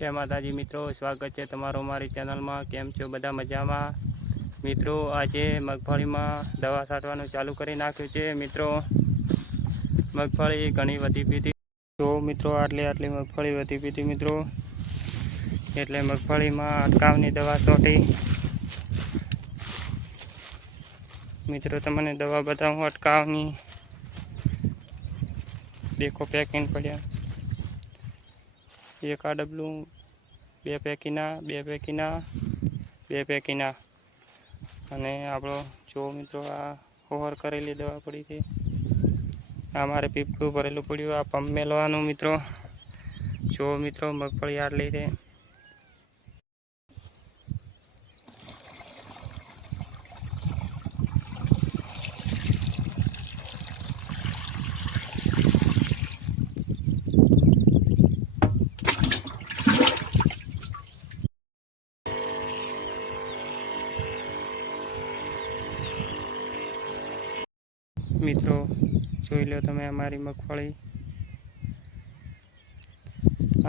जय माताजी मित्रों, स्वागत है तमारो मारी चैनल में। केम छो बधा मजा में मित्रों। आज मगफળી में दवा छांटवानुं चालू करी नाख्युं छे मित्रों। मगफળી घणी वधी पीधी तो मित्रों आटली मगफળી वधी पीधी मित्रों, एटले मगफળી में अटकावनी दवा छांटी मित्रों। तमने दवा बताऊं अटकावनी। देखो पैकिंग पड्या, एक आ डबलू, बे पैकीना अने आपणो जो मित्रों आ होहर करेली दवा पड़ी थी। आ मारे पीपळुं भरेलुं पड्युं। आ पंप मेलवानुं मित्रों। जो मित्रों मगफળી आटली छे। मित्रों જોઈ લો તમે અમારી મગફળી।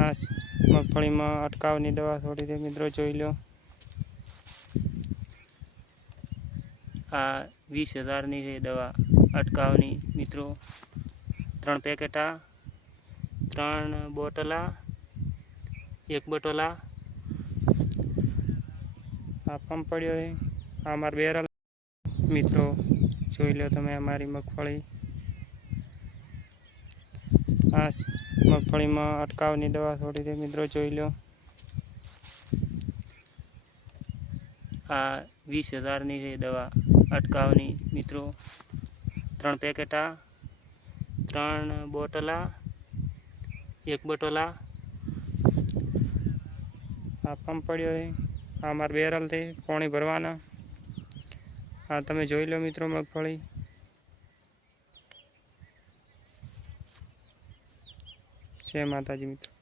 આ મગફળીમાં અટકાવની દવા છોડી દે મિત્રો, જોઈ લો। આ 20,000ની છે દવા અટકાવની મિત્રો। 3 પેકેટા, 3 બોટલા, 1 બોટલા। આ પંપ પડ્યો છે। આ માર બેરલ મિત્રો જોઈ લો તમે અમારી મગફળી। આ મગફળીમાં અટકાવની દવા છોડી દે મિત્રો, જોઈ લો। आ 20,000ની છે દવા અટકાવની મિત્રો। 3 પેકેટા, 3 બોટલા, 1 બોટલા। आ पंप पड्यो है। आ मार बेरल थे पानी भरवाना। आ तमे जोई लो मित्रों मगफળી। जय माताजी मित्रों।